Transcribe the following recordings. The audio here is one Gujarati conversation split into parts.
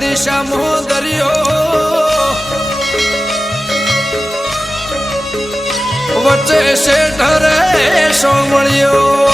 દિશામો દરિયો વચ્ચે શેઠ રે સોમળિયો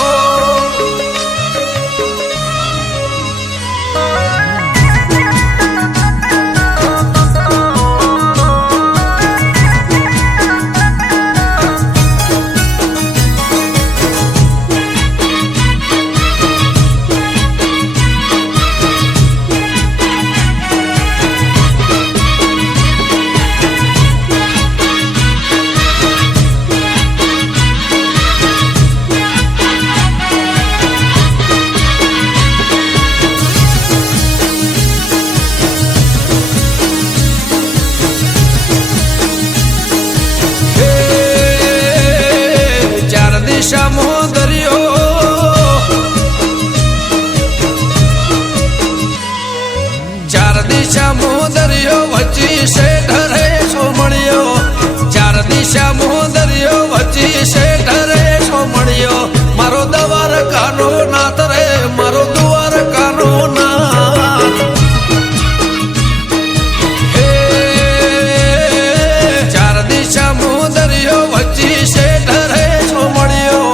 મારો દ્વારકાનો નાથ રે મારો દ્વારકાનો નાથ હે ચાર દિશામાં દરિયો વચ્ચે શેઠ રે સોમળિયો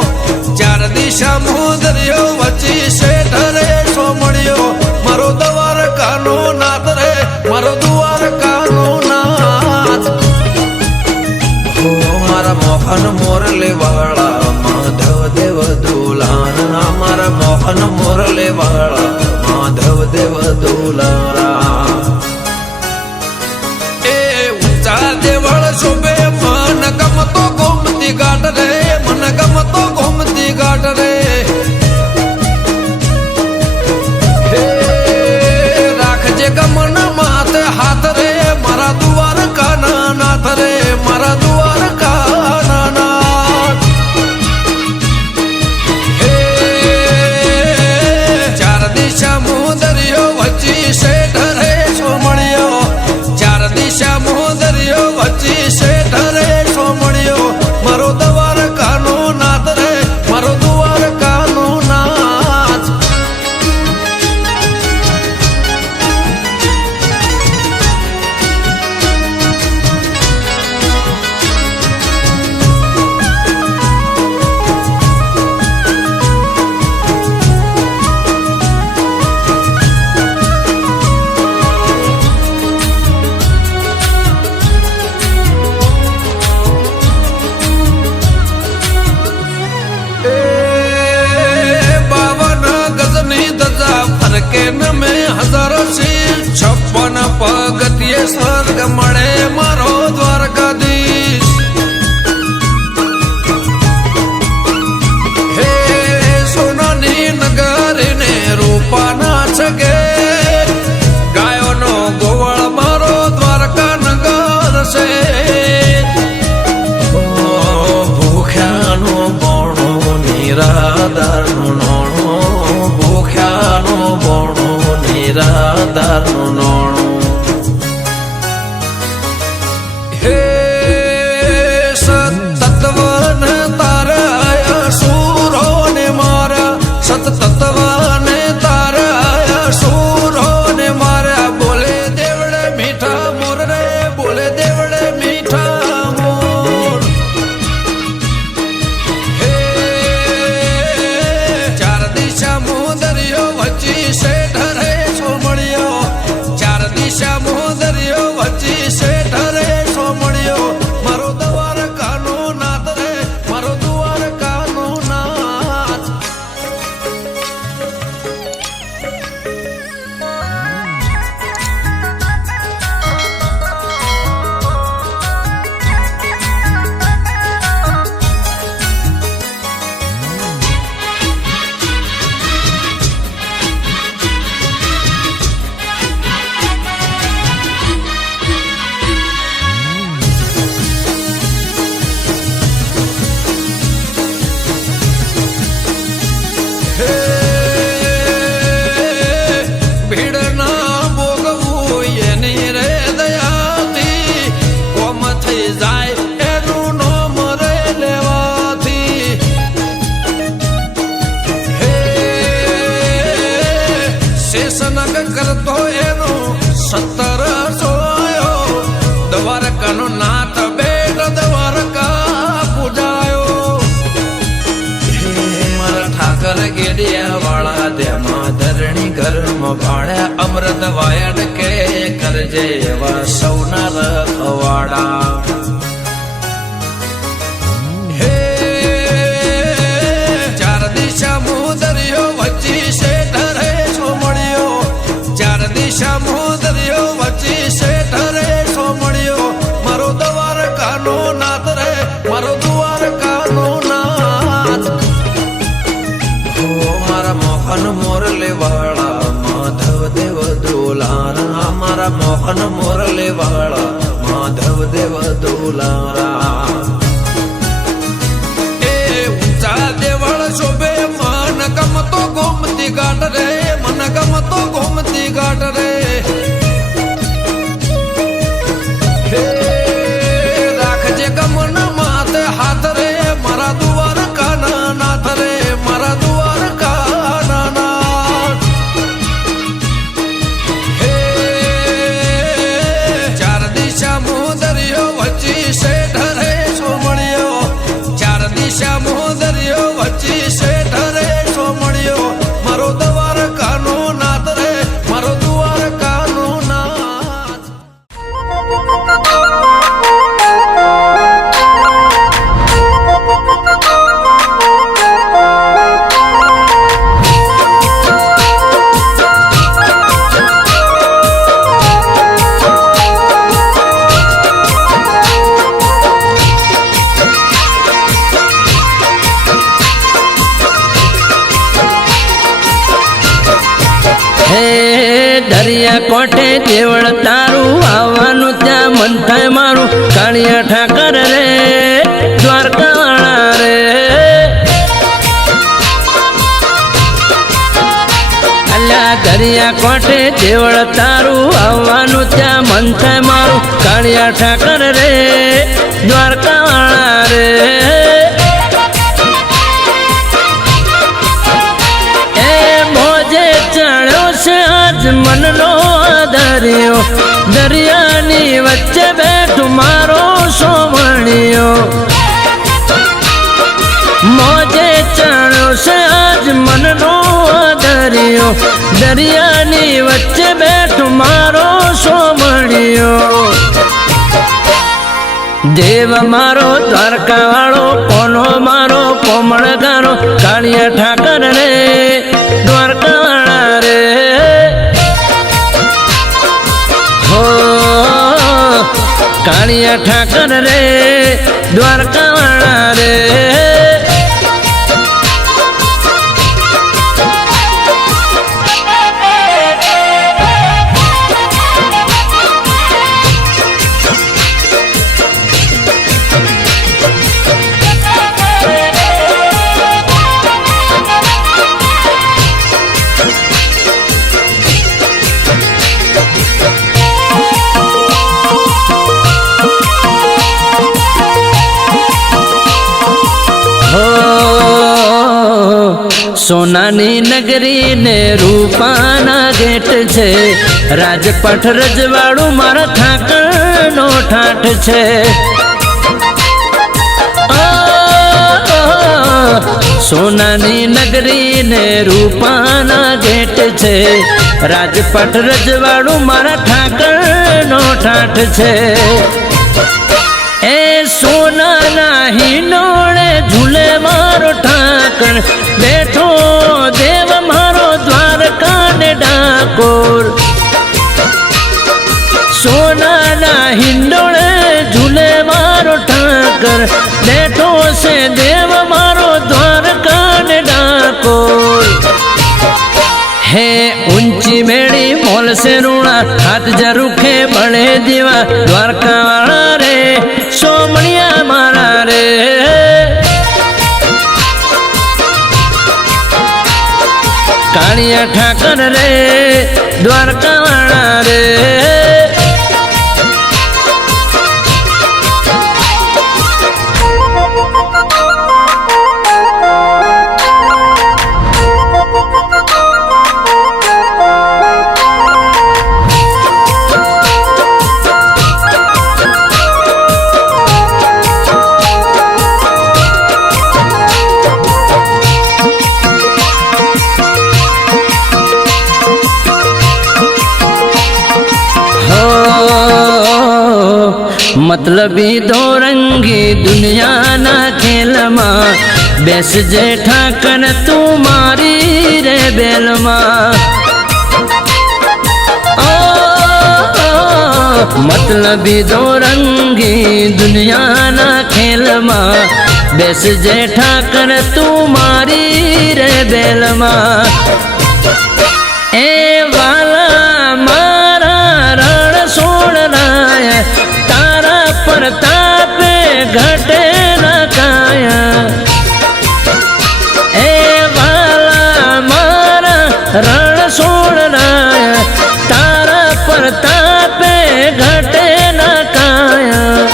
ચાર દિશામાં દરિયો વચ્ચે શેઠ રે સોમળિયો મારો દ્વારકાનો નાથ રે મારો દ્વારકાનો નાથ મારા મોહન મોરલે વાળા દેવ દુલારા મારા મોહન મોરલે વાળા માધવ દેવ દુલારા એ ઊંચા દેવળ શોભે મન ગમતો ગોમતી ઘાટ રે મન ગમતો ગોમતી ઘાટ રે રાખજે ગમન માથે હાથ રે મારા દ્વારકાના નાથ રે મારા દ્વારકાના નાથ દરિયો વચ્ચે શેઠ રે સોમળિયો ચાર દિશામાં દરિયો વચ્ચે શેઠ રે સોમળિયો મારો દ્વારકાનો નાથ રે મારો દ્વારકાનો નાથ પગથિયે સ્વર્ગ મળે મારો દ્વારકાધીશ હે સોનાની નગરીને રૂપાના છગે ગાયોનો ગોવાળ મારો દ્વારકા નગર છે ભૂખ્યાનો બોણો નિરાધારનો નોણો ભૂખ્યાનો બોણો નિરાધારનો નોણો જન્મ ભાડે અમૃત વાયડ કે કરજે એવા સૌના રખવાડા હે ચાર દિશા મુદરિયો વચ્ચી શેઠ રે સોમણિયો ચાર દિશા મુદરિયો વચ્ચી શેઠ રે સોમણિયો મારો દ્વારકાનો નાથ રે મારો દ્વારકાનો નાથ મારા મોહન મોરલે વાળા માધવ દેવ દુલારા મારા મોહન મોરલે વાળા માધવ દેવ દુલારા એ ઊંચા દેવળ શોભે મન ગમતો ગોમતી ઘાટ રે મન ગમતો ગોમતી ઘાટ રે રાખજે ગમન માથે હાથ રે મારા દ્વારકાના નાથ રે મારા દ્વારકાના નાથ હે ચાર દિશા મુદરિયો વચ્ચી શેઠ રે સોમણિયો ચાર દિશા મુદરિયો વચ્ચી શેઠ રે સોમણિયો મારો દ્વારકાનો નાથ રે મારો દ્વારકાનો નાથ દરિયા કોઠે દેવળ તારું આવવાનું ત્યાં મન થાય મારું કાળિયા ઠાકર રે દ્વારકાવાળા રે અલ્યા દરિયા કોઠે દેવળ તારું આવવાનું ત્યાં મન થાય મારું કાળિયા ઠાકર રે દ્વારકાવાળા રે મનનો દરિયો દરિયાની વચ્ચે બેઠું મારો સોમણિયો મોજે ચણ્યો છે આજ મનનો દરિયો દરિયાની વચ્ચે બેઠું મારો સોમણિયો દેવ મારો દ્વારકા વાળો કોનો મારો કોમળગારો કાળિયા ઠાકર રે દ્વારકા વાળા રે કાળિયા ઠાકર રે દ્વારકાવાળા રે સોનાની નગરી ને રૂપાના ગેટ છે રાજપઠ રજવાડું મારા ઠાકરનો ઠાઠ છે સોનાની નગરી ને રૂપાના ગેટ છે રાજપઠ રજવાડું મારા ઠાકરનો ઠાઠ છે એ સોનાના હિંડોળે ઝૂલે મારો ઠાકર બેઠો દેવ મારો દ્વારકા ને ડાકોર સોનાના હિંડોળે ઝૂલે મારો ઠાકર બેઠો છે દેવ મારો દ્વારકા ને ડાકોર હે ઊંચી મેળી મોલ से रूणा हाथ जरूखे बड़े दीवा द्वारका वाला रे सोमणिया मारा रे कालिया ठाकर रे द्वारका वाला रे મતલબી દોરંગી દુનિયાના ખેલમાં બેસજે ઠાકર તું મારી રે બેલમાં મતલબી દોરંગી દુનિયાના ખેલમાં બેસજે ઠાકર તું મારી રે બેલમાં એ વાલા મારા રણ સોડનાય તારા પ્રતાપે ઘટે ન કાયા એ વાલા મારા રણ સોડનાય તારા પ્રતાપે ઘટે ન કાયા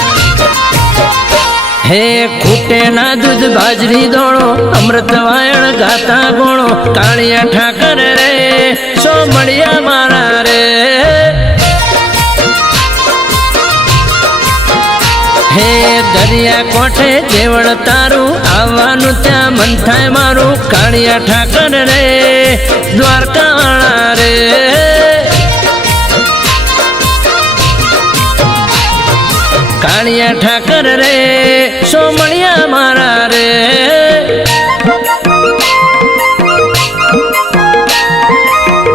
હે ખૂટે ના દૂધ બાજરી દોણો અમૃત વાયણ ગાતા ગોણો કાળિયા ઠાકર રે સો મળ્યા મારા રે હે દરિયા કોઠે જેવડ તારું આવવાનું ત્યાં મન થાય મારું કાળિયા ઠાકર રે દ્વારકાવાળા રે કાળિયા ઠાકર રે સોમણિયા મારા રે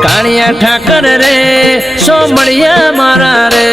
કાળિયા ઠાકર રે સોમણિયા મારા રે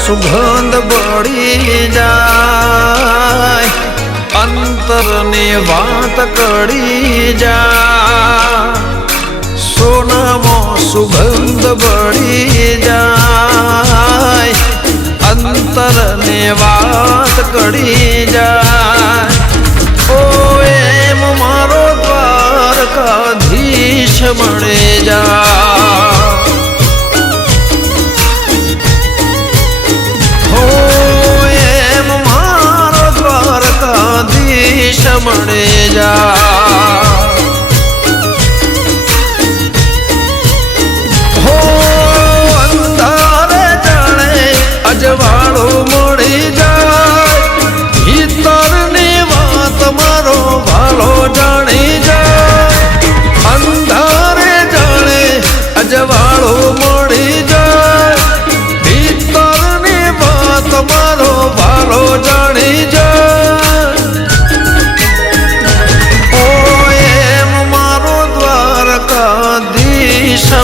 સુગંધ બળી જાય અંતરની વાત કળી જાય સોનામાં સુગંધ બળી જાય અંતરની વાત કળી જાય ઓ એમ મારો દ્વારકાધીશ મળે જાય મળે જા હો અંધારે જાણે અજવાળો મળી જાય ભીતરની વાત મારો ભાલો જાણી જાય અંધારે જાણે અજવાળો મળી જાય ભીતરની વાત મારો ભાલો જાણી જાય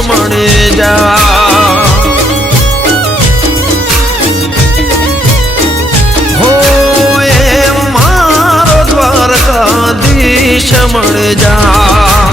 મળે જા હો એમ મારો દ્વારકાધીશ મળે જા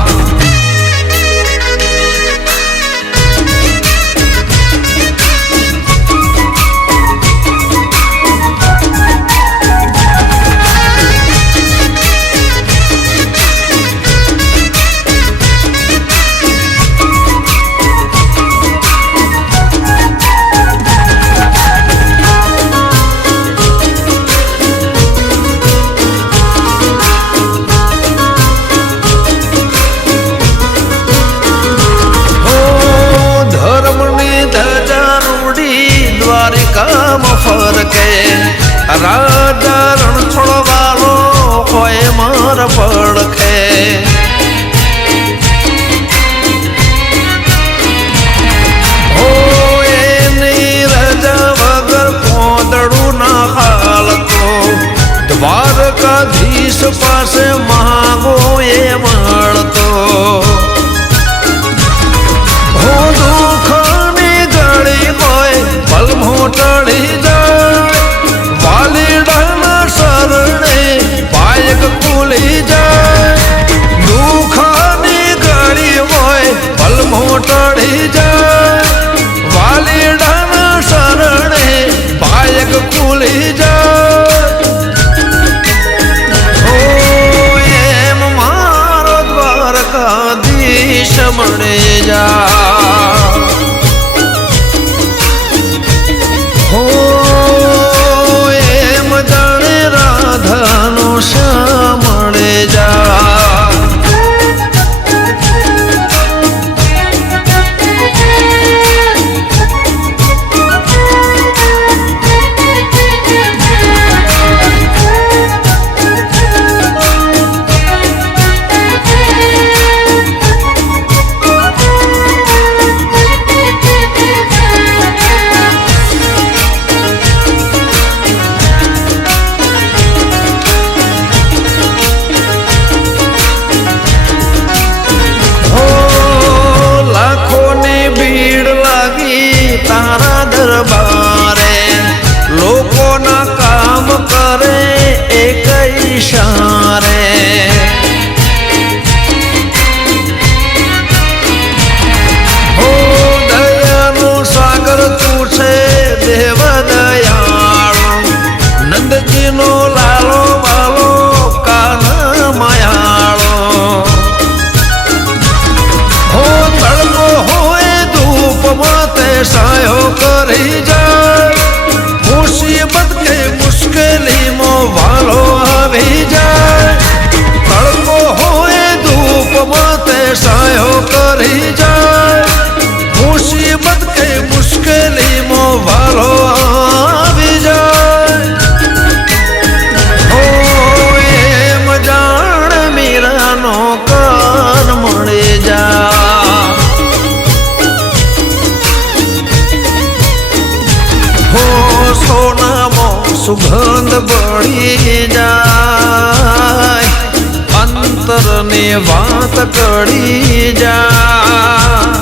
અંતરની વાત કરી જા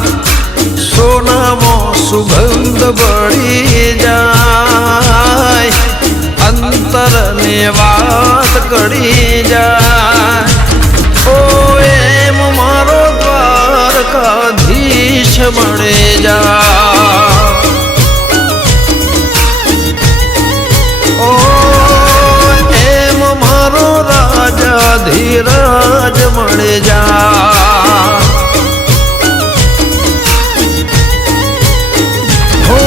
સોનામાં સુગંધ બળી જાય અંતરની વાત કરી જાય ઓ એમ મારો દ્વારકાધીશ બને જા ઓ એમ મારો રાજા ધીરજ મળે જા હો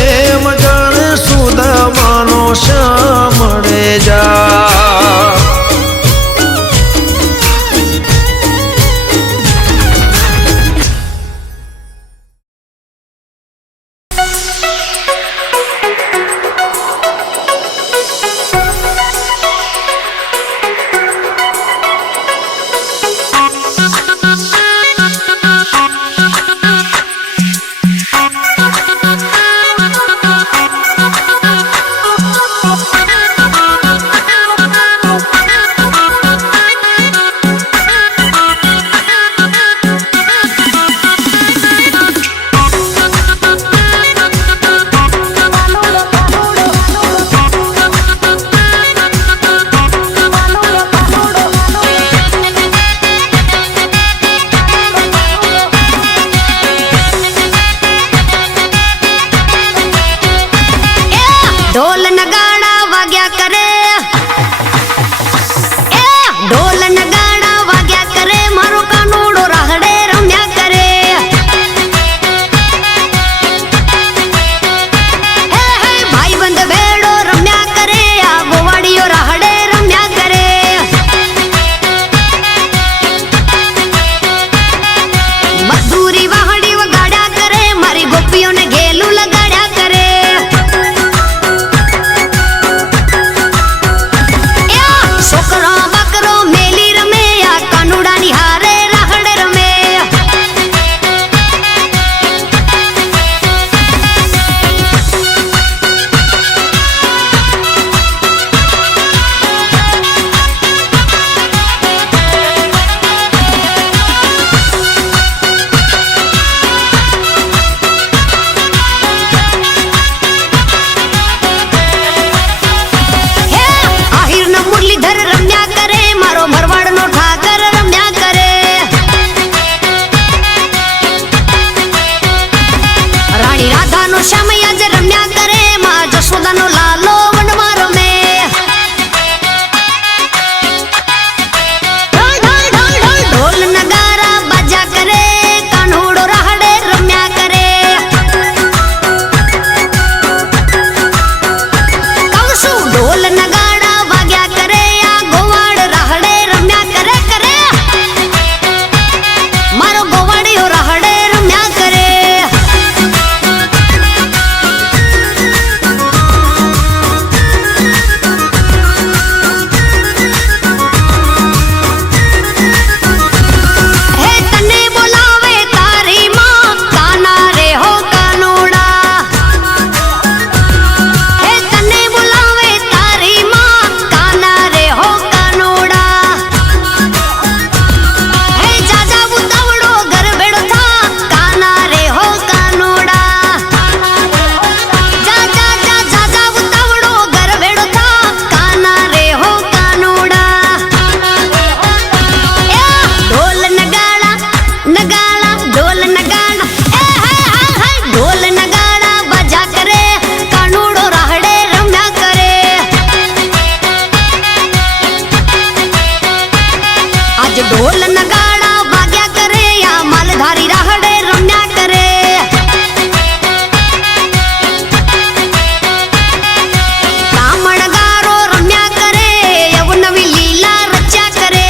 એમ જાણે સુદામાનો શ્યામ મળે જા ઢોલ નગાડા વાગ્યા કરે ઢોલ નગાડા વાગ્યા કરે મારો કાનુડો રાહડે રમ્યા કરે ભાઈ બંધ ભેડો રમ્યા કરે આ ગોવાડીઓ રાહડે રમ્યા કરે મજૂરી વાહડી વગાડ્યા કરે મારી ગોપીઓને ઘેલું લગાડ્યા કરે છોકરો બકરો મેલી રમે આ કાનુડાની હારે રાહડે રમે આહિરનો મુરલીધર રમ્યા કરે મારો ભરવાડનો ઠાકર રમ્યા કરે રાણી રાધાનો શ્યામૈયા જે રમ્યા કરે માં જશોદાનો લાલો વનમાં રમે ઢોલ નગારા બાજા કરે કાનુડો રાહડે રમ્યા કરે કહું છું ઢોલ નગાડા વાગ્યા કરે આ ગોવાડ રાહડે રમ્યા કરે કરે મારો ગોવાડીઓ રાહડે રમ્યા કરે હે તને બોલાવે તારી માં કાના રે હો કાનુડા હે તને બોલાવે તારી માં કાના રે હો કાનુડા હે જાજા ઉતાવળો ઘર ભેડો થા કાના રે હો કાનુડા જાજા ઉતાવળો ઘર ભેડો થા કાના રે હો કાનુડા ઢોલ નગાડા નગાડા ઢોલ નગાડા ઢોલ નગાડા બાજા કરે કાનુડો રાહડે રમ્યા કરે આજ ઢોલ નગાડા વાગ્યા કરે આ માલધારી રાહડે રમ્યા કરે કામણગારો રમ્યા કરે અવનવી લીલા રચ્યા કરે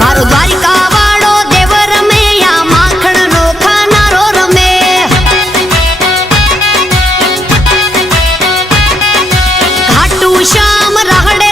મારો દ્વારિકા વાળો દેવ રમે આ માખણનો ખાનારો રમે ઘાટુ શ્યામ રાહડે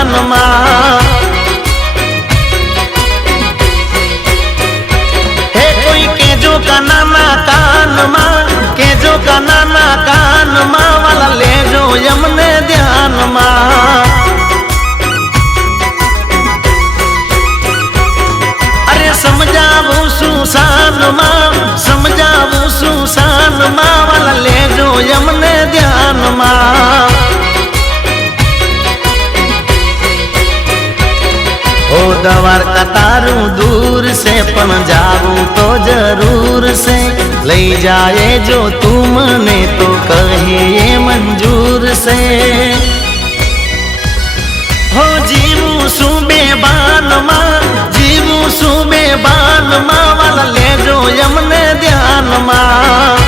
ધ્યાનમાં હે કોઈ કેજો કાનાના કાનમાં કેજો કાનાના કાનમાં વાલા લેજો એમને ધ્યાનમાં અરે સમજાવું સુસાનમાં સમજાવું સુસાનમાં વાલા લેજો એમને ધ્યાનમાં ઓ દ્વારકા તારું દૂર છે પણ જાવું તો જરૂર છે લઈ જાય જો તું મને તો કહે એ મંજૂર છે હો જીવું શું બેબાનમાં જીવું શું બેબાનમાં વાલા લેજો એમને ધ્યાનમાં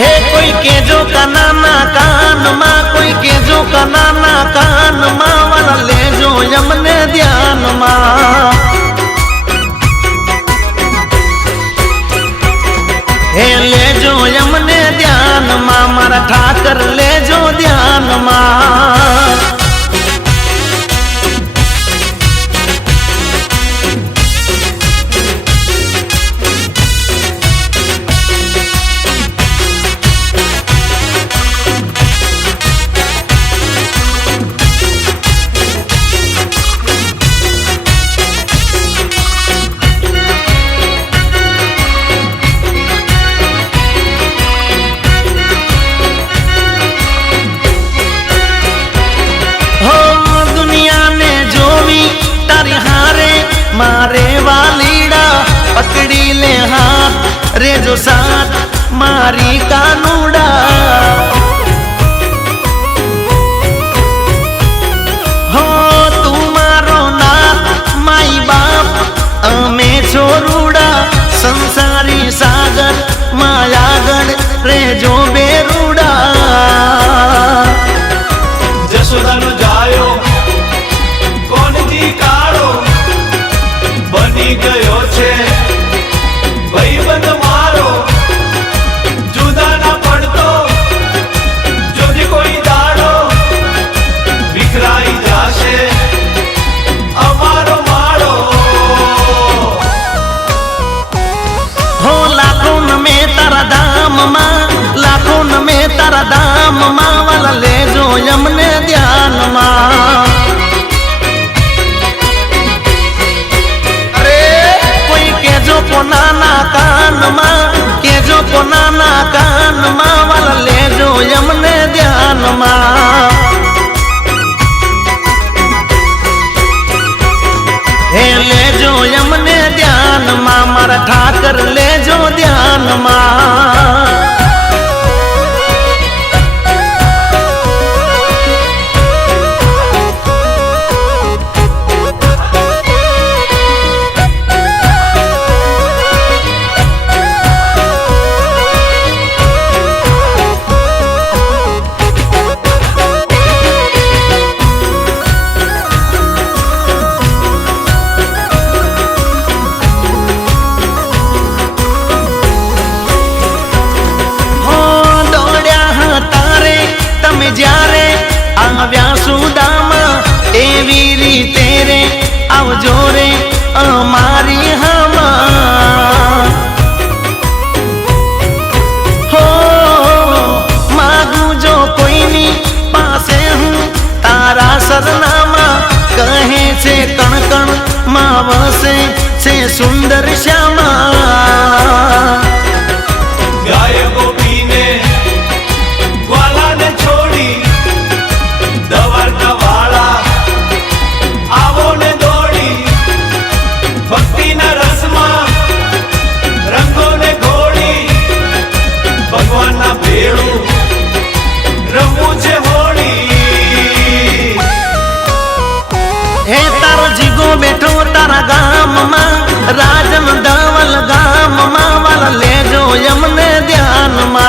હે કોઈ કેજો કાનાના કાનમાં કોઈ કેજો કાનાના કાનમાં વાલા લેજો એમને ધ્યાનમાં હે લેજો એમને ધ્યાનમાં મારા ઠાકર લેજો ધ્યાનમાં मारे वालीड़ा पकड़ी ले हाथ रे जो साथ मारी कानूड़ा हो तू मारो नाथ माई बाप अमे छोरूड़ा संसारी सागर मायागढ़ रे जो बेरूड़ा जसोदानो जायो कोनजी काळो बनी गयो छे भाईबंध मारो जुदा ना पड़तो जोजे कोई दाड़ो विखराई जाशे अमारो मारो हो लाखों में तारा दाम मां लाखों में तारा दाम मां वाला ले जो यमने ध्यान मां नाना कानमा केजो को नाना कानमा वाला लेजो यमने ध्यानमा हे लेजो यमने ध्यानमा मारा ठाकर लेजो ध्यानमा આવજો રે અમારી હમાં હો માગું જો કોઈની પાસે હું તારા સરનામા કહે છે કણ કણ માં વસે છે સુંદર શ્યામા ગાય ગોપીને ગ્વાલાને છોડી દ્વારકા વાળા आवो ने दौड़ी भक्ति न रसमा रंगो ने घोड़ी भगवान ना भेड़ू रंगू छे होड़ी हे तारो जीगो बैठो तारा गाम में राजन दावल गाम में वाला ले जो यमने ध्यान में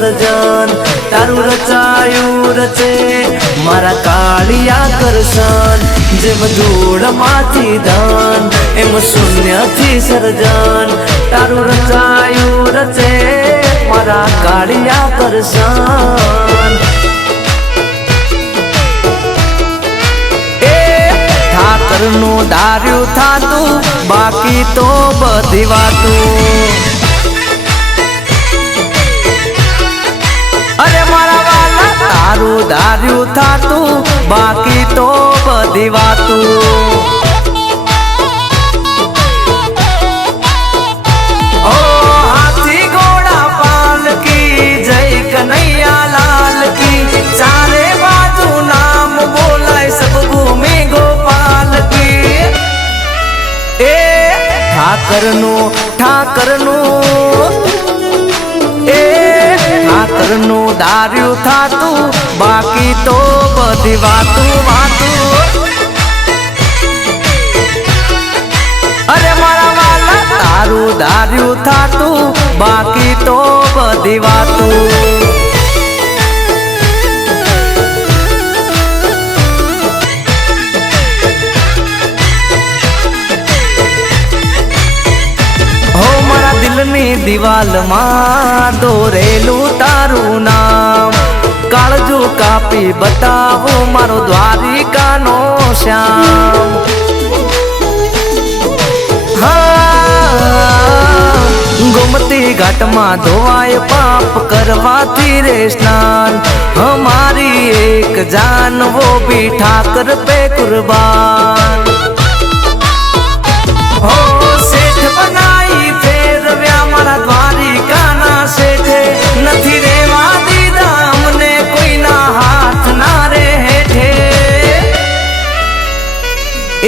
સર્જન તારું રચાયું રચે મારા કાળિયા કરશન જેમ ધૂળમાંથી ધન એમ શૂન્યથી સર્જન તારું રચાયું રચે મારા કાળિયા કરશન ઠાકરનું ધાર્યું થાતું બાકી તો બધી વાતું અરે મારા વાલા તારું ધાર્યું થાતું બાકી તો બધી વાતું ઓ હાથી ઘોડા પાલકી જય કનૈયા લાલ કી ચારે બાજુ નામ બોલાય સબ ભૂમિ ગોપાલ કી એ ઠાકરનું ધાર્યું થાતું બાકી તો બધી વાતું અરે મારા વાલા તારું ધાર્યું થાતું બાકી તો બધી વાતું દિવાલમાં દોરેલું તારું નામ કાળજુ કાપી બતાવું મારો દ્વારિકાનો શ્યામ ગોમતી ઘાટમાં ધોવાય પાપ કરવાથી રે સ્નાન હમારી એક જાન વો ભી ઠાકર પે કુરબાન શેઠ બનાઈ ફેરવ્યા મારા દ્વારિકાના શેઠે નથી રેવા દીધા અમને કોઈના હાથ ના રે હેઠે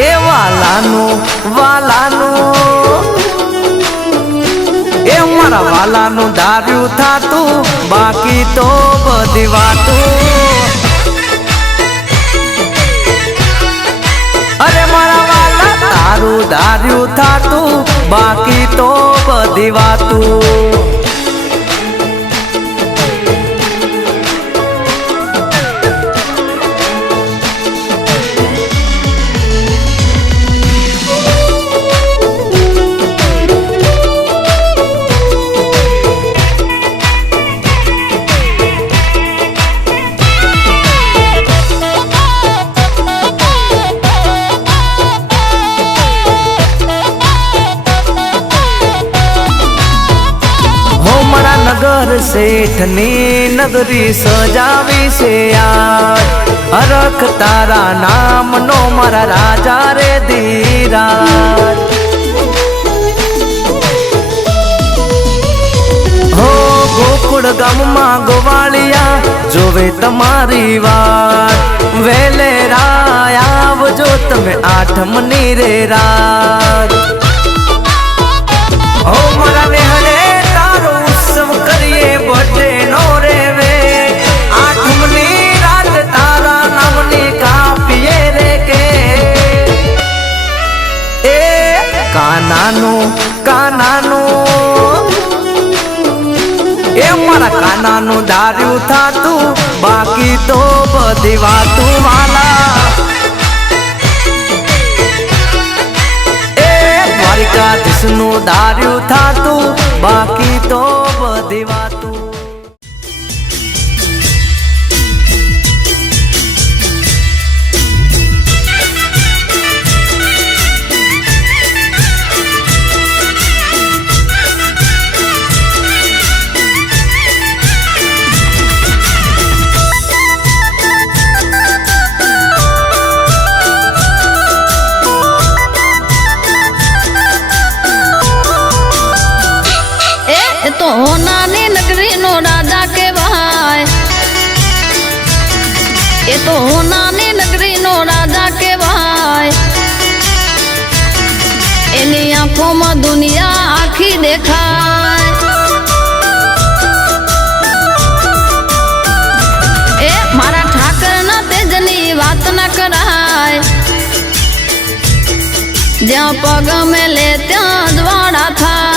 એ વાલાનું એ મારા વાલાનું ધાર્યું થાતું બાકી તો બધી વાતું અરે મારા વાલા તારું ધાર્યું થાતું બાકી તો બધી વાતું શેઠની નગરી સજાવી છે યાર અરખ તારા નામનો મારા રાજા રે ધીરાજ હો ગોકુળ ગામમાં ગોવાળિયા જોવે તમારી વાત વેલે રાય આવજો તમે આઠમની રે રાત હો મારા નેહડે તારો ઉત્સવ કરીએ બર્થડે નો રેવે આઠમની રાત તારા નામની કાપીએ રે કે એ કાનાનું એ મારા કાનાનું ધાર્યું થાતું બાકી તો બધી વાતું વાલા એ દ્વારિકાધીશનું ધાર્યું થાતું બાકી તો બધી વાતું નાની નગરી નો રાજા કેવાય એ તો નાની નગરી નો રાજા કેવાય એની આંખોમાં દુનિયા આખી દેખાય એ મારા ઠાકર ના તેજની વાત ન કરાય જ્યાં પગ મેલે ત્યાં દ્વાડા થાય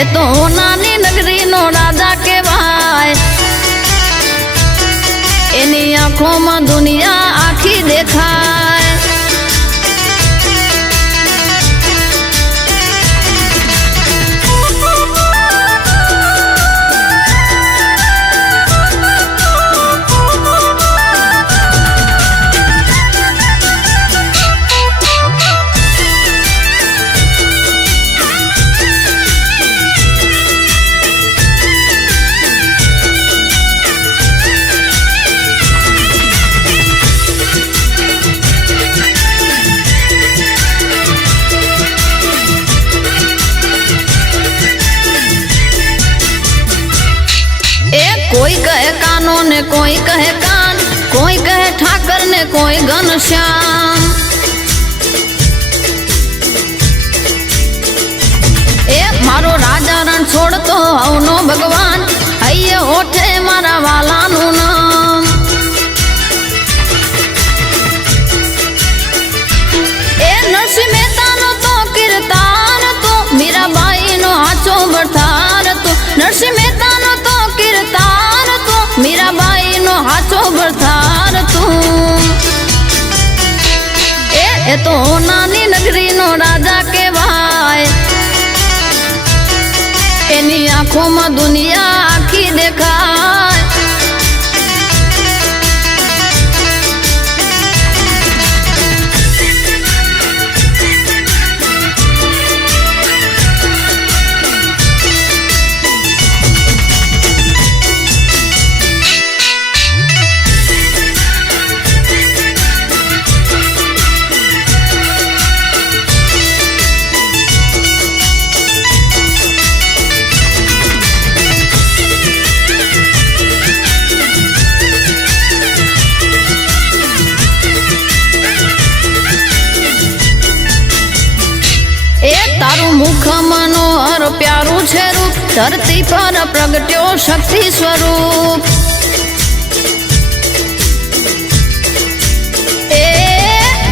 એ તો નાની નગરી નો રાજા કહેવાય. એની આંખોમાં દુનિયા આખી દેખાય. कोई कहे कानो ने कोई कहे कान, कोई कहे ठाकर ने कोई घनश्याम. ए मारो राजा रण छोड़तो हवनो भगवान, हइये ओठे मारा वालानु नाम. ए नरसिंह मेहता नो तो किरदार तो, मीराबाई नो हाचो बरतार तो. नरसिंह मेहता नो तो किरदार तो, मीराबाई नो हाचो बरतार तू. ए तो नानी नगरी नो राजा कहेवाय. एनी आंखों में दुनिया आखी देखाय. मुख मनोहर प्यारू छे रूप, धरती पर प्रगट्यो शक्ति स्वरूप.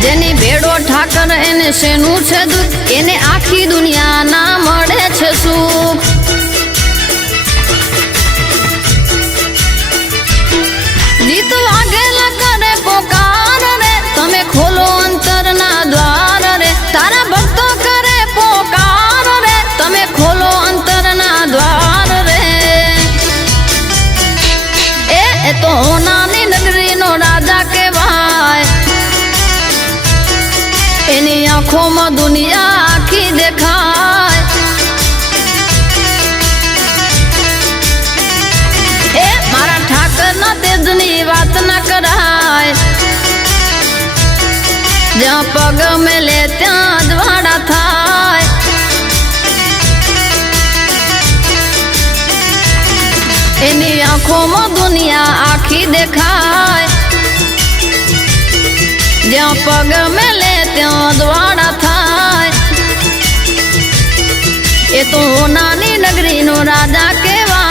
जेनी भेड़ो ठाकर एने सेनु छे दुख, एने आखी दुनिया ना मळे छे सुख. गीत वागेला करे पोकार रे, तमे खोलो अंतर ना द्वार रे. तारा भक्तो करे पोकार रे, तमे खोलो अंतर ना द्वार रे. ए तो नानी नगरी नो राजा कहेवाय. एनी आंखों में दुनिया आखी देखाय. ए मारा ठाकर ना तेजनी बात ना कराय. जहाँ पग में ले त्या द्वारा थाय. एनी आंखों में दुनिया आखी देखाय. जहाँ पग में ले त्या द्वारा थाय. ये तो नानी नगरी नो राजा कहेवाय.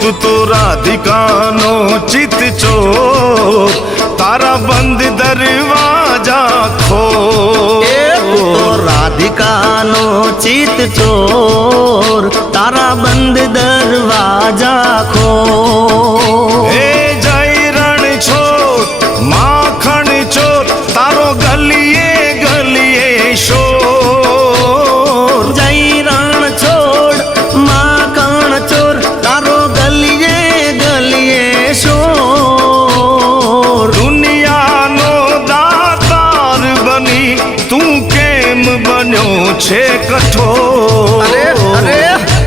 तू तो राधिकानो चित चोर, तारा बंद दरवाजा खोल। तू तो राधिकानो चित चोर, तारा बंद दरवाजा खोल। जय रण छोर माखण चोर, तारो गलिए गलिए शोर। કેમ બન્યો છે કઠોર?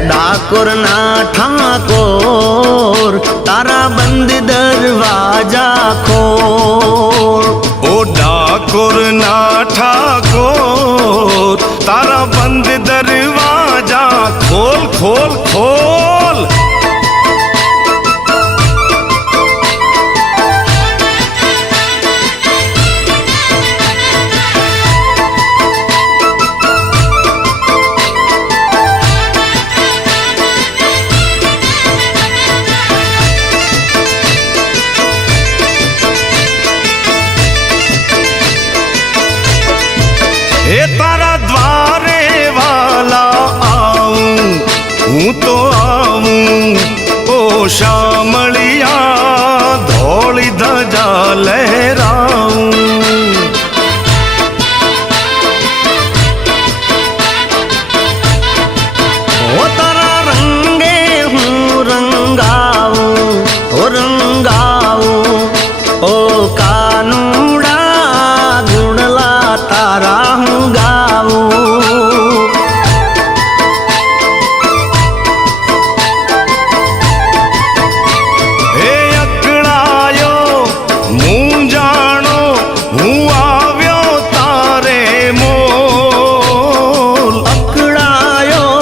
ડાકોર ના ઠાકોર તારા બંધ દરવાજા ખોલ. ઓ ડાકોર ના ઠાકોર તારા બંધ દરવાજા ખોલ ખોલ ખોલ. એ તારા દ્વારે વાલા આવું હું તો આવું. ઓ શામળિયા ધોળી ધજા લહેરાવું. ઓ તારા રંગે હું રંગાવું, ઓ રંગાવું. ઓ કાનુડા ગુણલા તારા હું ગાવું. હે અકળાયો મૂંઝાણો હું આવ્યો તારે મોલ. અકળાયો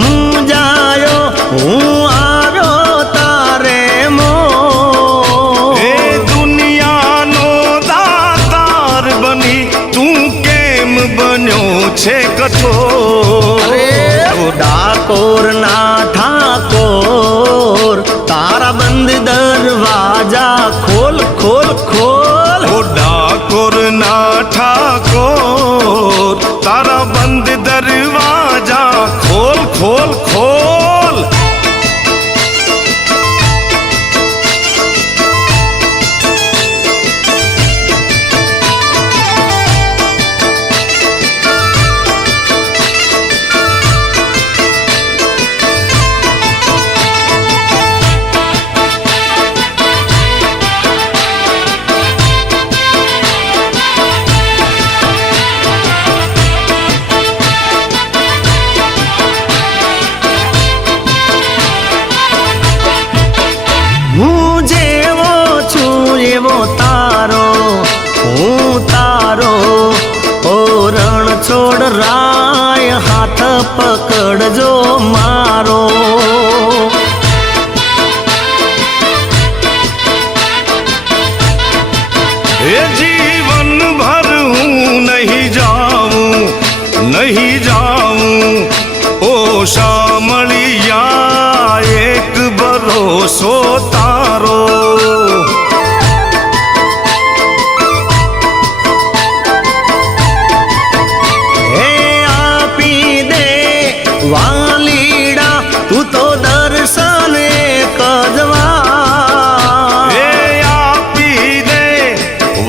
મૂંઝાયો હું આવ્યો તારે મોલ. એ દુનિયાનો દાતાર બની તું કેમ બન્યો છે કઠોર? ડાકોર ના ઠાકોર તારા બંધ દરવાજા ખોલ ખોલ ખોલ. ઓ ડાકોર ના ઠાકોર તારા બંધ દરવાજા ખોલ ખોલ ખોલ. હું જેવો છું એવો તારો, હું તારો. ઓ રણ છોડ રાય હાથ પકડજો મારો. એ જીવન ભર હું નહીં જાઉં, નહીં જાઉં. ઓ શામળિયા એક ભરોસો તારો. હે આપી દે વાલીડા તું તો દર્શન એક જ વાર. એ આપી દે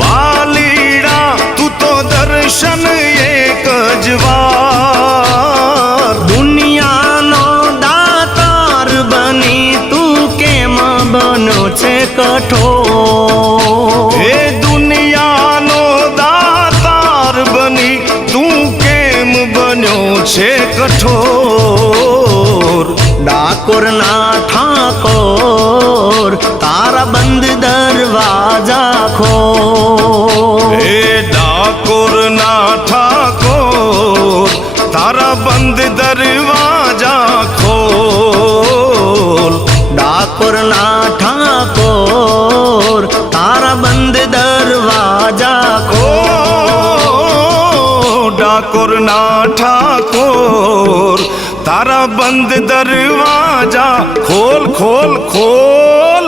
વાલીડા તું તો દર્શન એક જ વાર. દુનિયાનો દાતાર બની તું કેમ બનો છે કઠોર? એ દુનિયાનો દાતાર બની તું કેમ બન્યો છે કઠોર? ડાકોર ના ઠાકોર તારા બંધ દરવાજા ખોલ. એ ડાકોર ના ઠાકોર તારા બંધ દરવાજા ખોલ. ડાકોર ના ઠાકોર તારા બંધ દરવાજા ખોલ. ડાકોર ના ઠાકોર તારા બંધ દરવાજા ખોલ ખોલ ખોલ.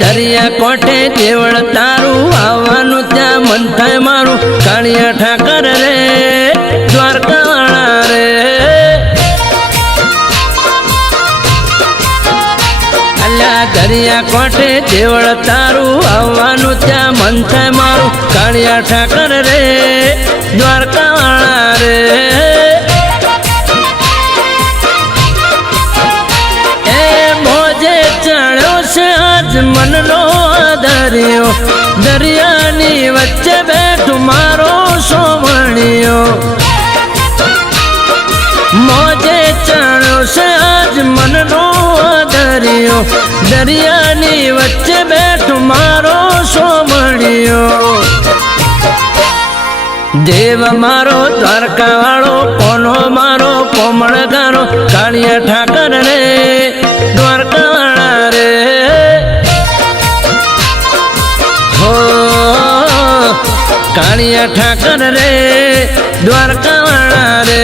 દરિયા કોઠે કેવળ તારું આવવાનું ત્યાં મન થાય મારું. કાળિયા ઠાકર રે દ્વારકા વાળા રે કાળિયા કોઠે દેવળ તારું આવવાનું ત્યાં મન થાય મારું કાળિયા ઠાકર રે દ્વારકાવાળા રે એ મોજે ચડ્યો છે આજ મનનો દરિયો દરિયાની વચ્ચે બેઠું મારો સોમણિયો મોજે ચડ્યો છે આજ મનનો દરિયો દરિયાની વચ્ચે બેઠું મારો સોમણિયો દેવ મારો દ્વારકા વાળો કોનો મારો કોમળગારો કાળિયા ઠાકર રે દ્વારકા વાળા રે હો કાળિયા ઠાકર રે દ્વારકા વાળા રે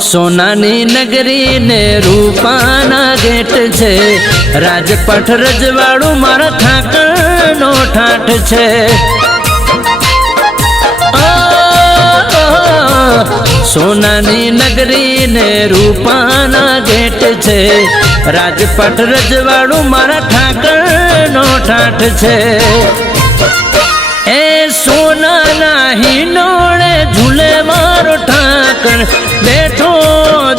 સોનાની નગરી ને રૂપાના ગેટ છે રાજપટ રજવાડું મારા ઠાકરનો ઠાઠ છે સોનાની નગરી ને રૂપાના ગેટ છે રાજપટ રજવાડું મારા ઠાકરનો ઠાઠ છે એ સોનાના હિંડોળે ઝૂલે મારો ઠાકર બેઠો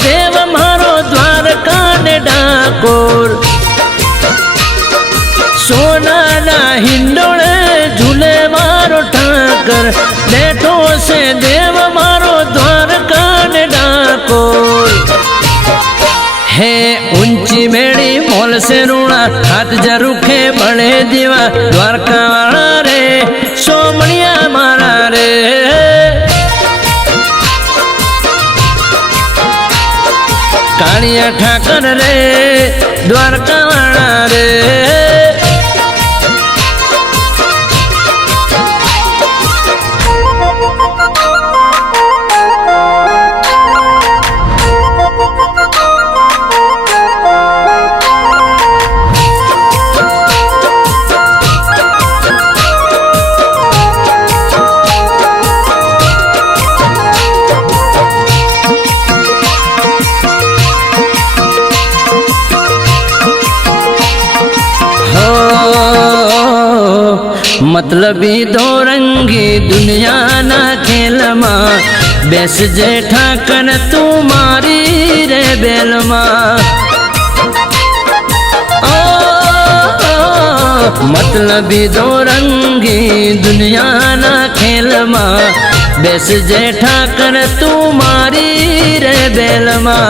દેવ મારો દ્વારકા ને ડાકોર સોનાના હિંડોળે ઝૂલે મારો ઠાકર બેઠો છે દેવ મારો દ્વારકા ને ડાકોર હે ઊંચી મેળી મોલ से रूणा हाथ जरूखे बड़े दीवा द्वारका वाला रे सोमणिया मारा रे कालिया ठाकर रे द्वारका वाला रे मतलबी दो रंगी दुनिया ना खेल मां बेस जे ठाकर तू मारी रे बेल मां मतलबी दो रंगी दुनिया ना खेल मां बेस जे ठाकर तू मारी रे बेल मां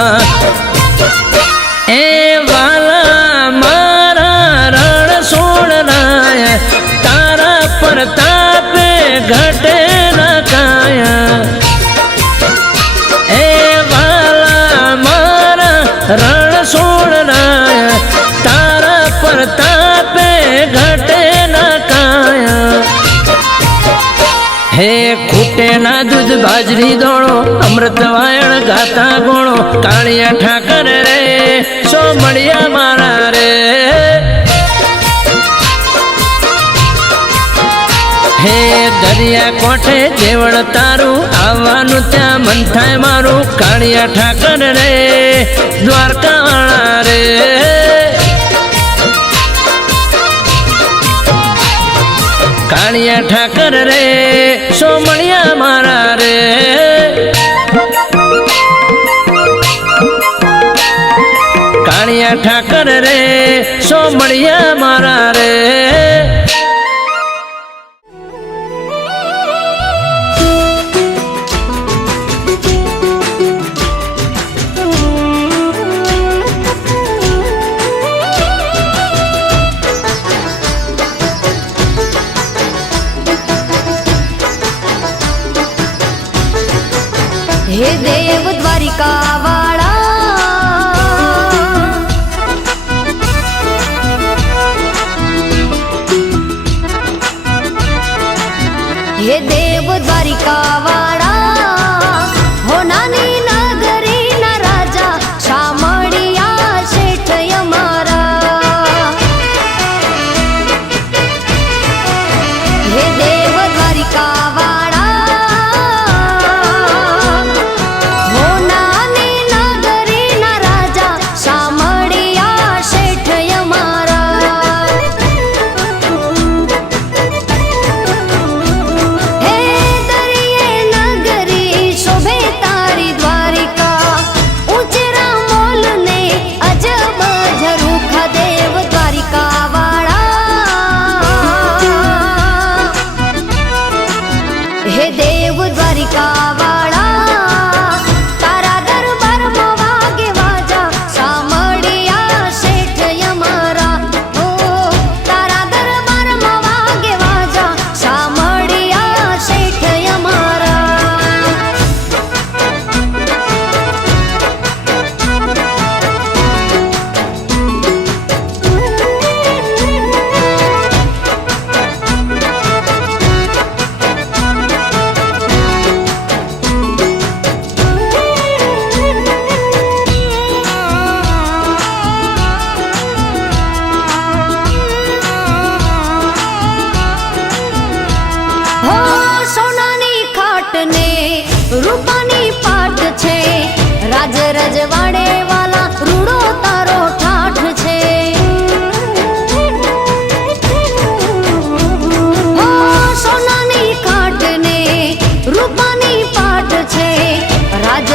ए वाला मारा रण सोड़ राय प्रताप घटे न काया ए वाला मारा रण सोड़ राया तारा प्रताप घटे न काया हे खूटे ना दूध बाजरी दौड़ो अमृत वायण गाता गुणो कालिया ठाकर रे सोमणिया मारा रे हे दरिया कोठे देवड़ तारू आवानु त्या मन थाय मारू कालिया ठाकर रे द्वारका वाला रे कालिया ठाकर रे सोमणिया मारा रे कालिया ठाकर रे सोमणिया मारा रे हे देव द्वारिका वाला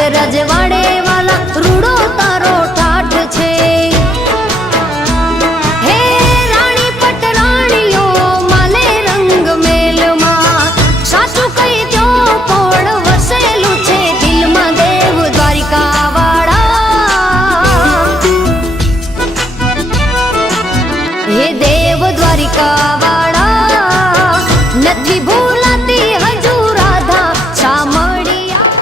રજવાડે વાલા રૂડો તારો ઠાઠ છે હે રાણી પટરાણીઓ માલે રંગ મેલમાં સાચું કહી દો પણ વસેલું છે દિલમાં દેવ દ્વારિકા વાળા હે દેવ દ્વારિકા વાળા નથી ભૂલાતી હજુ રાધા શામળિયા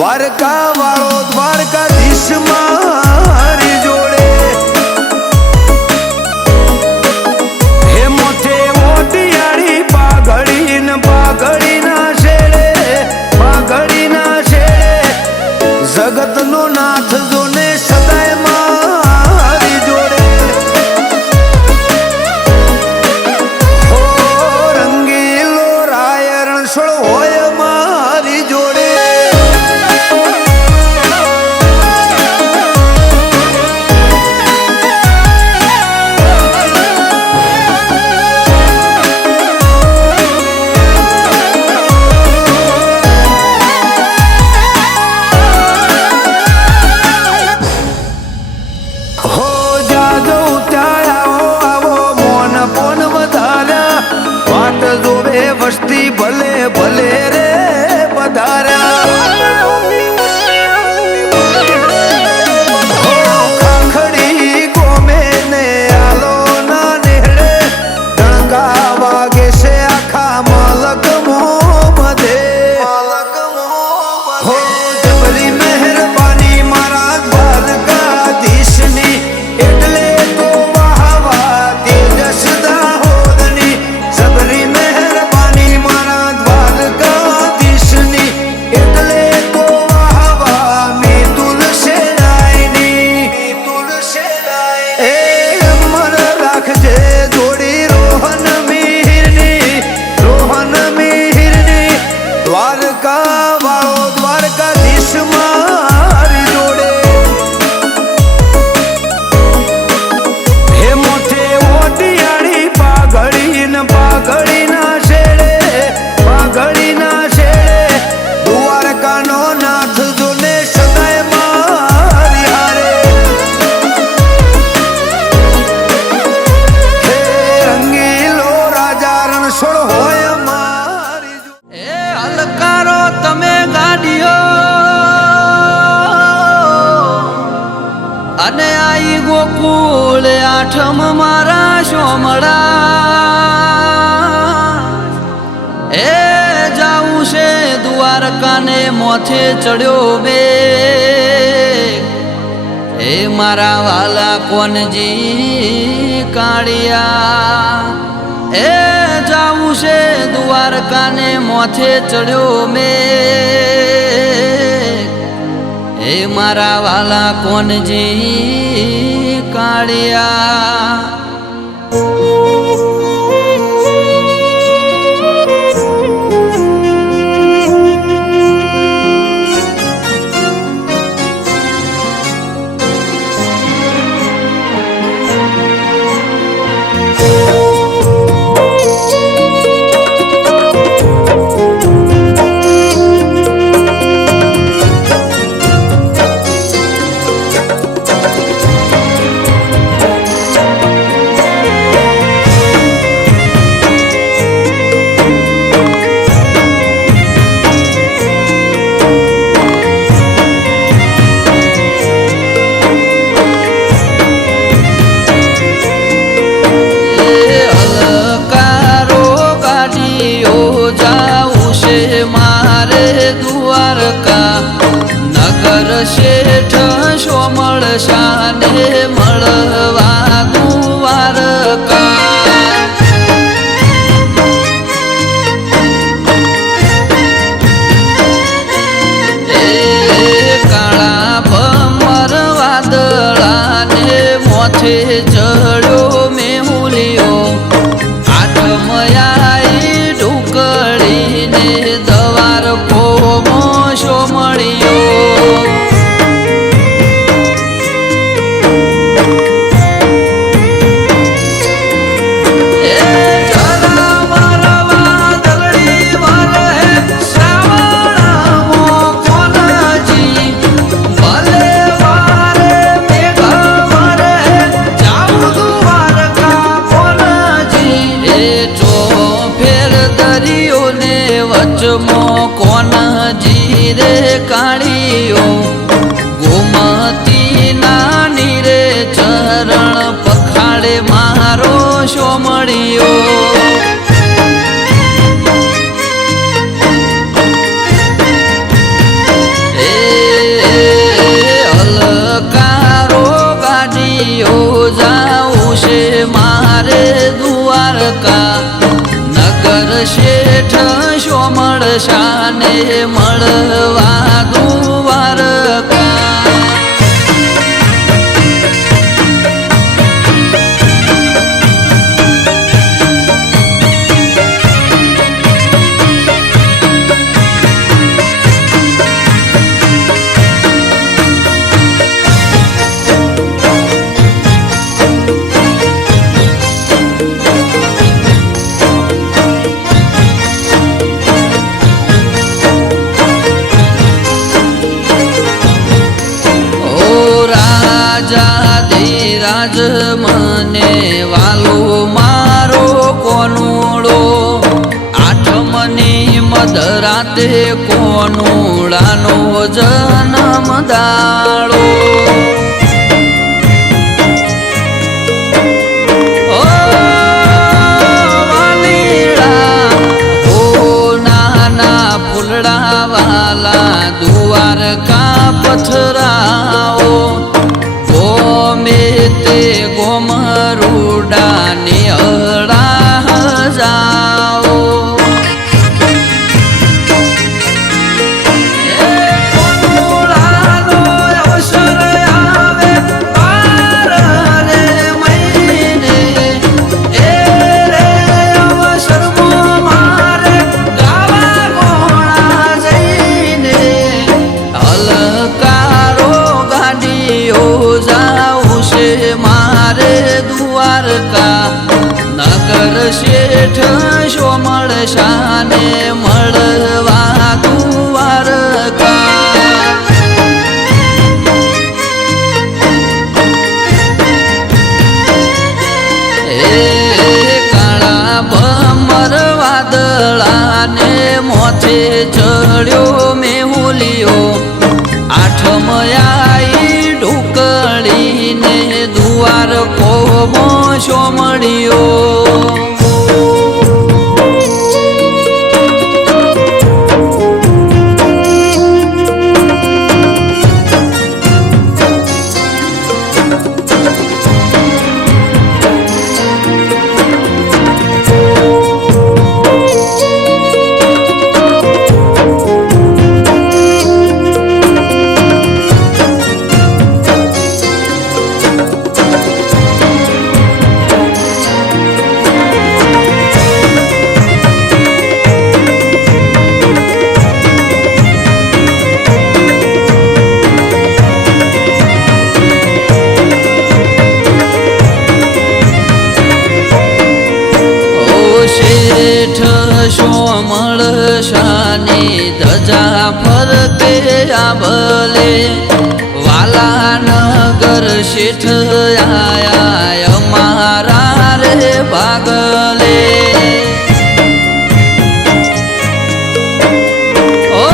દ્વારકા વાળો દ્વારકાધીશ મારી જોડે હે મોથે ઓટિયાળી પાઘડી ન પાઘડી ના શેરે પાઘડી ના શેરે જગત નો નાથ જોને સદાય મારી જોડે ઓ રંગીલો રાય રણછોડ હોય મારી જોડે હો જાદવ તાળાઓ આવો મોન પોન વધારા વાત જોવે વસ્તી ભલે ભલે રે વધારા ખાખડી ગોમે ને આલો ના નેહડે ડંકા વાગે છે આખા માલક મોહમ્મદે હો જબરી મહેરબાની મારા દ્વારકાધીશની એટલે તો વાહવા દિલ સદા હોદની જબરી મહેરબાની મારા દ્વારકાધીશની એટલે તો વાહવા મિતુલ શેરાયની એ અમર રાખજે જોડી રોહન મિહિરની દ્વારકા વાળો દ્વારકાધીશ મારી જોડે હે મોથે ઓટિયાળી પાઘડી ન પાઘડી ના શેડે પાઘડી ના શેડે દ્વારકાનો નાથ જોને સદાય મારી હારે હે રંગીલો રાજા રણછોડ હોય મારી જોડે એ હલકારો તમે ગાડીઓ અને આઈ ગોકુળ આઠમ મારા શોમળા એ જાવું છે દ્વારકાને મોથે ચડ્યો બે એ મારા વાલા કોનજી કાળિયા એ જાવું છે દ્વારકાને મોથે ચડ્યો મે એ મારા વાલા કોનજી કાળિયા રાજ મને વાલો મારો કોનુડો આઠમની મધરાતે કોનુડાનો જન્મ દાડો પથરાઓ ગોમે તે ગોમરૂડા નિહળા જાઓ અવસર આવે બારને મહિને એ રે અવસરમાં મારે ગાવા ગોળા જઈને અલકારો ગાડીઓ જાઉં છે મારે દ્વારકા નગર શેઠ સોમળ શાને મળવા દ્વારકા એ કાળા ભમર વાદળાને મોથે ચડ્યો મેહુલિયો આઠમયાઈ ઢુકડીને દુવાર કોમો સોમળિયો સોમળ શાની ધજા ફરકે આભલે વાલાનગર શેઠ આયા અમારા રે ભાગલે ઓ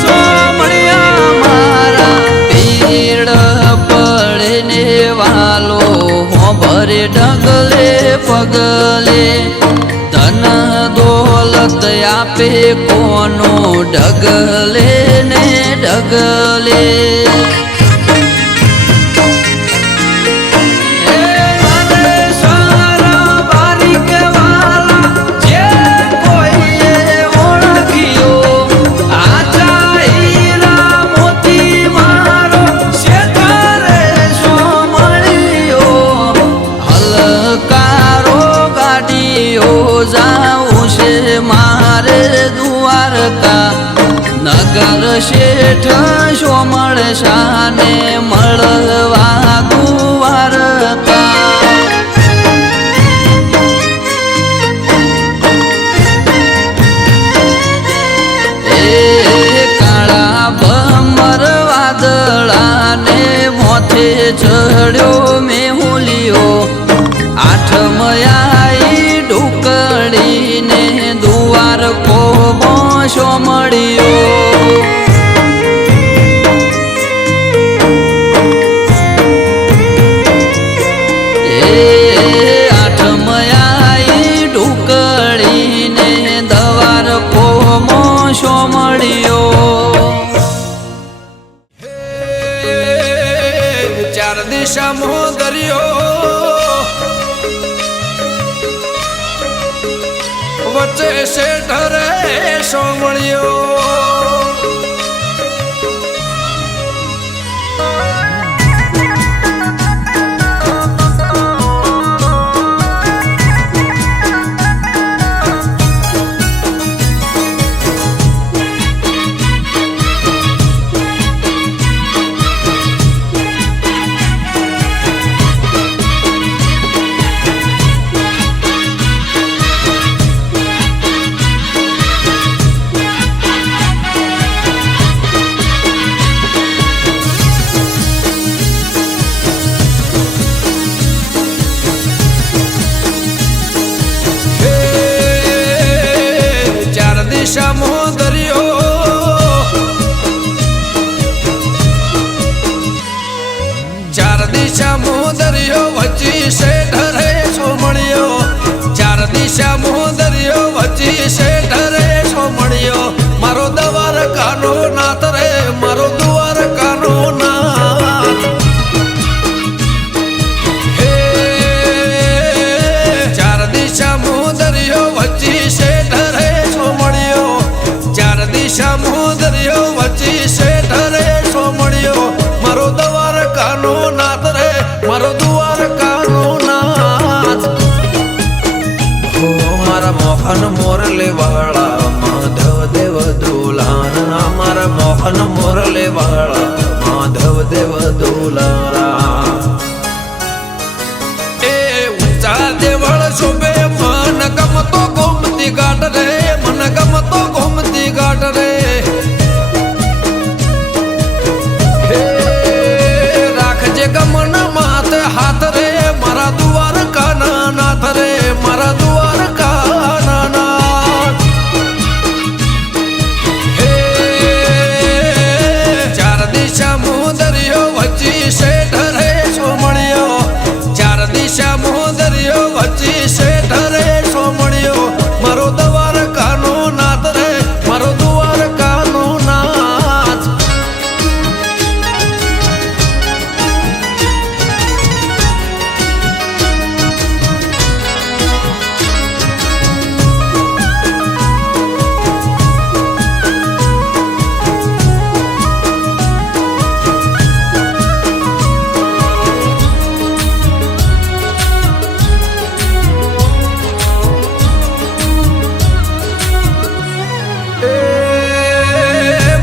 સોમળિયા મારા પીડ પડે ને વાલો હોભરે ઢગલે પગલે દોલત આપે કોનો ઢગલે ને ઢગલે નગર શેઠ સોમળ શાને મળવા દ્વારકા એ કાળા ભમર વાદળાને મોથે ચડ્યો મેહુલિયો આઠમયાઈ ઢુકડીને દુવાર કોમો સોમળિયો દિશામો દરિયો વચ્ચે શેઠ રે સોમળિયો વાળા માધવ દેવ દુલારા એ ઊંચા દેવળ શોભે મન ગમતો ગોમતી ઘાટ રે મન ગમતો ગોમતી ઘાટ રે રાખજે ગમન માથે હાથ રે મારા દ્વારકા ના નાથ રે મારા દ્વારકા ના નાથ ચાર દિશા મોદરિયો વચ્ચી શેઠ રે સોમણિયો ચાર દિશા મોદરિયો વચ્ચી શેઠ રે સોમણિયો મારો દ્વારકાનો નાથ રે મારો દ્વારકાનો નાથ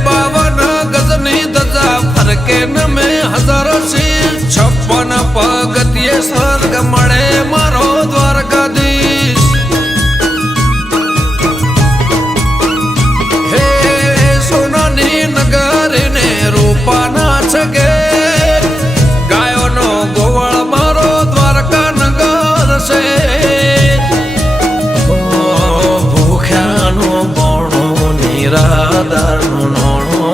बावन गजनी दजा फरके न में हजार शील 56 पगतिये स्वर्ग मळे मारो द्वारकाधीश हे सोनानी नगरी ने रूपाना छगे गायो नो गोवळ मारो द्वारका नगर से ભૂખ્યાનો બોણો નિરાધારનો નોણો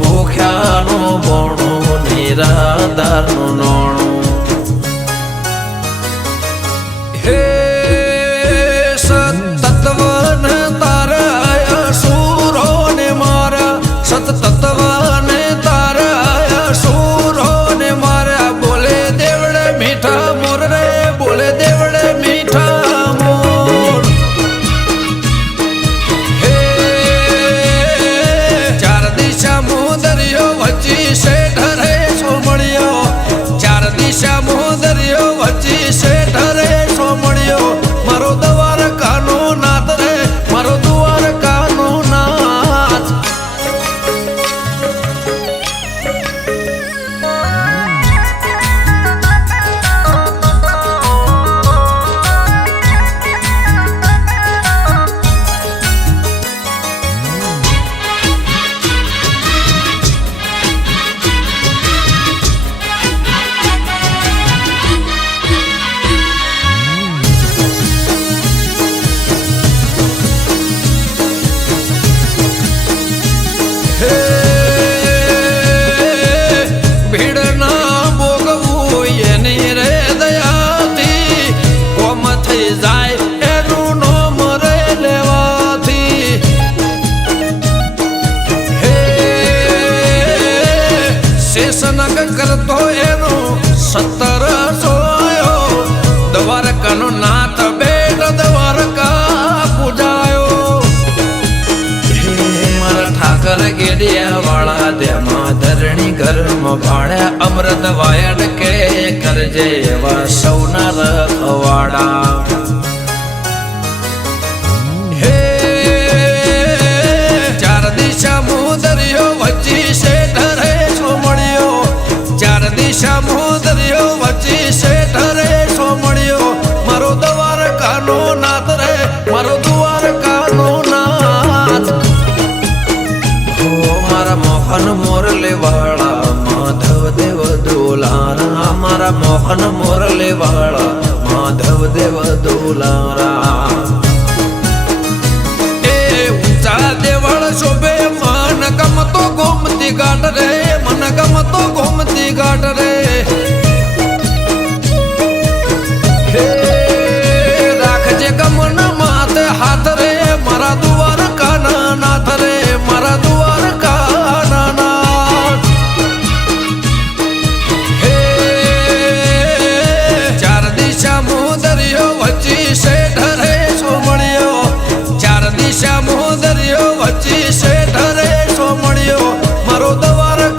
ભૂખ્યાનો બોણો નિરાધારનો નોણો હે સતત્વને તારા અસુરોને મારા સતત્વને તારા અસુરોને મારા બોલે દેવડે મીઠા મોર રે બોલે દેવડે મીઠા મોર ચાર દિશા મોદરિયો વચ્ચી શેઠ રે સોમણિયો ચાર દિશા મોદરિયો વચ્ચી શેઠ રે સોમણિયો મારો દ્વારકાનો નાથ રે મારો દ્વારકાનો નાથ ભીડ ના ભોગવું એની રે દયાથી કોમ થઈ જાય એનું નોમ રે લેવાથી હે શેષનગ કરતો એનો 17 સોયો દ્વારકાનો નાથ બેટ દ્વારકા પૂજાયો મારા ઠાકર ગેડિયા વાળા દેમાં ધરણી ઘરમાં ભાડ્યા અમૃત વાયડ કે કરજે એવા સૌના રખવાડા હે ચાર દિશા મોદરિયો વચ્ચી શેઠ રે સોમણિયો ચાર દિશા મોદરિયો વચ્ચી શેઠ રે સોમણિયો મારો દ્વારકાનો નાથ રે મારો દ્વારકાનો નાથ મારા મોહન મોરલે વાળા માધવ દેવ દુલારા મારા મોહન મોરલે વાળા માધવ દેવ દુલારા એ ઊંચા દેવળ શોભે મન ગમતો ગોમતી ઘાટ રે મન ગમતો ગોમતી ઘાટ રે હે રાખજે ગમન માથે હાથ રે મારા દ્વારકા ના નાથ રે મારા દ્વારકા ના નાથ હે ચાર દિશા મોદરિયો વચ્ચી શેઠ રે સોમણિયો ચાર દિશા મોદરિયો વચ્ચી શેઠ રે સોમણિયો મારો દ્વારકા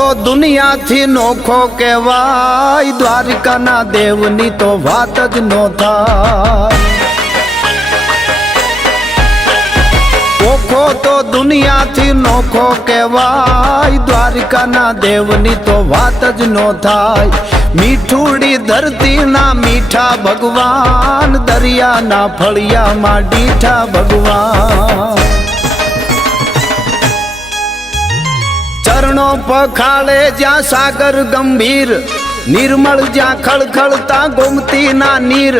તો દુનિયાથી નોખો કહેવાય, દ્વારિકાના દેવની તો વાત જ નો થાય. ઓખો તો દુનિયાથી નોખો કહેવાય, દ્વારિકાના દેવની તો વાત જ નો થાય. મીઠુડી ધરતીના મીઠા ભગવાન, દરિયાના ફળિયામાં ડીઠા ભગવાન. ચરણો પખાળે જ્યાં સાગર ગંભીર, નિર્મળ જ્યાં ખળખળતા ગોમતીના નીર,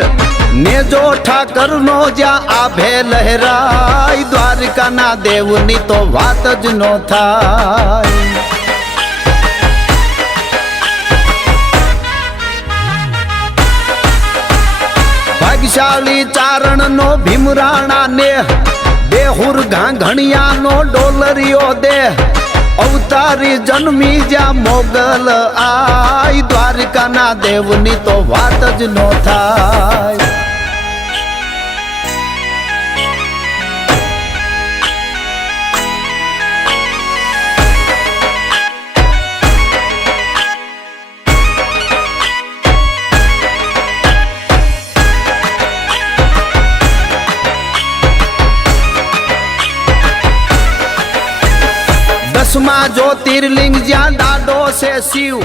નેજો ઠાકરનો જ્યાં આભે લહેરાય, દ્વારિકાના દેવની તો વાત જ નો થાય. ભાગ્યશાળી ચારણનો ભીમરાણા નેહ, બેહુર ઘાંઘણિયાનો ડોલરિયો દેહ, અવતારી જન્મી જ્યાં મોગલ આય, દ્વારિકાના દેવની તો વાત જ નો થાય. દસમા જ્યોતિર્લિંગ જ્યાં દાડો છે શિવ,